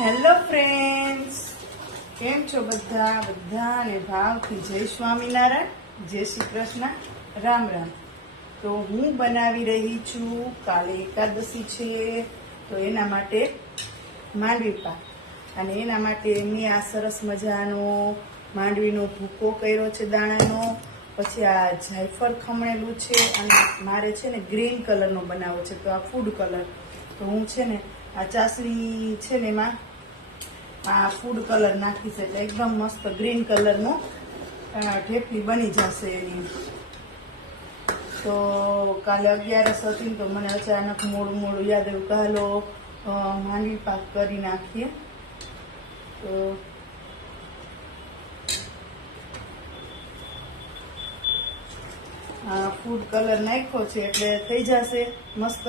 Hello friends કેમ છો બધા? બધાને ભાવથી જય સ્વામિનારાયણ, જય શ્રી કૃષ્ણ. રામ રામ. તો હું બનાવી રહી છું. કાલે એકાદશી છે. તો એના માટે માંડવી પાક. અને એના માટે મેં આ સરસ મજાનો માંડવીનો ભૂકો કર્યો છે દાણાનો. પછી આ જાયફળ ખમણેલું છે. અને મારે છે ને ગ્રીન કલરનો બનાવવો છે. તો આ ફૂડ કલર તો હું છે ને આ ચાસણી છે ને એમાં? આ ફૂડ કલર નાખીશ એટલે એકદમ મસ્ત ગ્રીન કલરનું ઠેપલી બની જશે એની. તો કાલે અગિયારસ હતી ને તો મને અચાનક મોડું મોડું યાદ આવ્યું. કાલો માંડવી પાક કરી નાખીએ. તો ફૂડ કલર નાખ્યો છે એટલે થઈ જશે મસ્ત.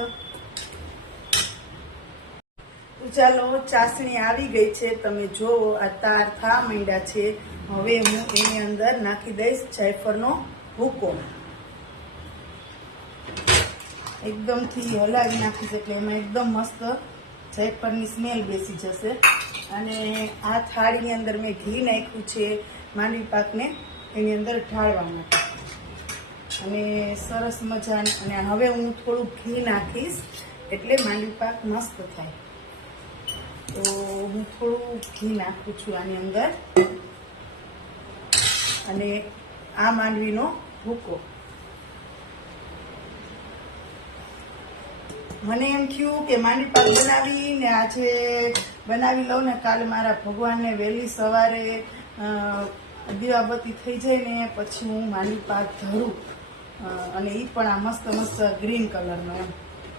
ચાલો ચાસણી આવી ગઈ છે. તમે જોવો આ તાર થા માંડ્યા છે. હવે હું એની અંદર નાખી દઈશ જાયફળનો ભૂકો. એકદમથી હલાવી નાખીશ એટલે એમાં એકદમ મસ્ત જાયફળની સ્મેલ બેસી જશે. અને આ થાળીની અંદર મેં ઘી નાખ્યું છે માંડવી પાકને એની અંદર ઢાળવા માટે. અને સરસ મજાની, અને હવે હું થોડું ઘી નાખીશ એટલે માંડવી પાક મસ્ત થાય. તો હું થોડું ઘી નાખું છું આની અંદર. અને આ માંડવીનો ભૂકો. મને એમ થયું કે માંડવી પાક બનાવી ને આજે બનાવી લઉં ને કાલે મારા ભગવાનને વહેલી સવારે દીવાબત્તી થઈ જાય ને પછી હું માંડવી પાક ધરું. અને એ પણ આ મસ્ત મસ્ત ગ્રીન કલરનો એમ.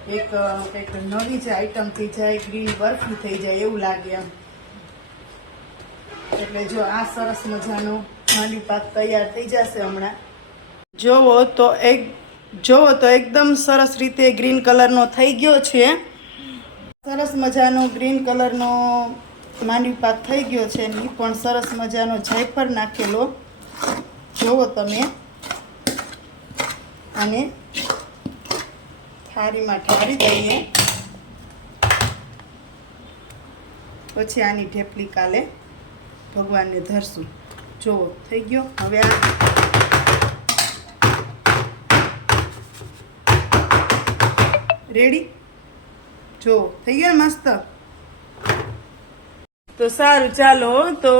એક કંઈક નવી જ આઈટમ થઈ જાય ગ્રીન બરફી થઈ જાય એવું લાગે એમ. એટલે જો આ સરસ મજાનો હાંડી પાક તૈયાર થઈ જશે હમણાં. જોવો તો એક, જોવો તો એકદમ સરસ રીતે ગ્રીન કલરનો થઈ ગયો છે. સરસ મજાનો ગ્રીન કલરનો માંડવી પાક થઈ ગયો છે અને પણ સરસ મજાનો જાયફળ નાખેલો. જોવો તમે. અને થાળીમાં ઠારી દઈએ. પછી આની ઢેપલી કાલે ભગવાનને ધરશું. જોવો થઈ ગયો. હવે આ રેડી જો થઈ ગયા મસ્ત? તો સારું, ચાલો. તો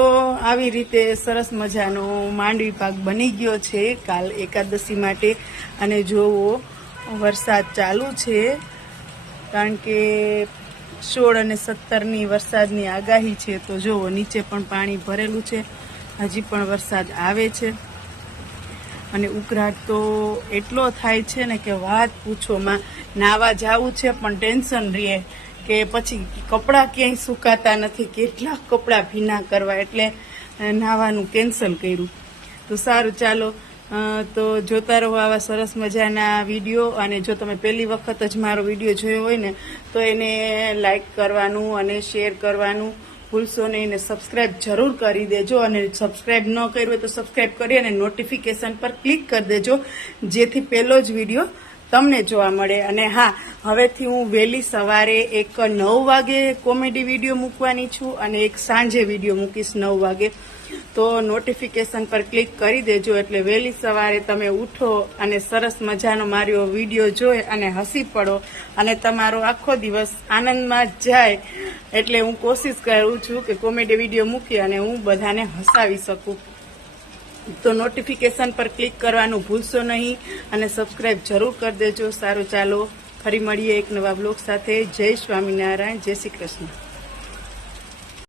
આવી રીતે સરસ મજાનો માંડવી પાક બની ગયો છે કાલ એકાદશી માટે. અને જોવો વરસાદ ચાલુ છે, કારણ કે સોળ અને સત્તરની વરસાદની આગાહી છે, તો જુઓ નીચે પણ પાણી ભરેલું છે, હજી પણ વરસાદ આવે છે. અને ઉકળાટ તો એટલો થાય છે ને કે વાત પૂછોમાં નાવા જાવું છે, પણ ટેન્શન રહે કે પછી કપડાં ક્યાંય સુકાતા નથી, કેટલા કપડાં ભીના કરવા, એટલે નાવાનું કેન્સલ કર્યું. તો સારું, ચાલો તો જોતા રહો આવા સરસ મજાના વીડિયો અને જો તમે પહેલી વખત જ મારો વીડિયો જોયો હોય ને, તો એને લાઈક કરવાનું અને શેર કરવાનું. ભૂલશો નહીં ને સબસ્ક્રાઇબ જરૂર કરી દેજો અને સબસ્ક્રાઇબ ન કર્યું હોય તો સબસ્ક્રાઇબ કરી અને નોટિફિકેશન પર ક્લિક કરી દેજો, જેથી પહેલો જ વીડિયો તમને જોવા મળે. અને હા, હવેથી હું વહેલી સવારે એક નવ વાગે કોમેડી વીડિયો મૂકવાની છું અને એક સાંજે વીડિયો મૂકીશ નવ વાગે. તો નોટિફિકેશન પર ક્લિક કરી દેજો એટલે વહેલી સવારે તમે ઉઠો અને સરસ મજાનો મારો વીડિયો જોઈ અને હસી પડો અને તમારો આખો દિવસ આનંદમાં જાય. એટલે હું કોશિશ કરું છું કે કોમેડી વીડિયો મૂકી અને હું બધાને હસાવી શકું. તો નોટિફિકેશન પર ક્લિક કરવાનું ભૂલશો નહીં અને સબસ્ક્રાઈબ જરૂર કરી દેજો. સારું, ચાલો ફરી મળીએ એક નવા બ્લોગ સાથે. જય સ્વામિનારાયણ, જય શ્રી કૃષ્ણ.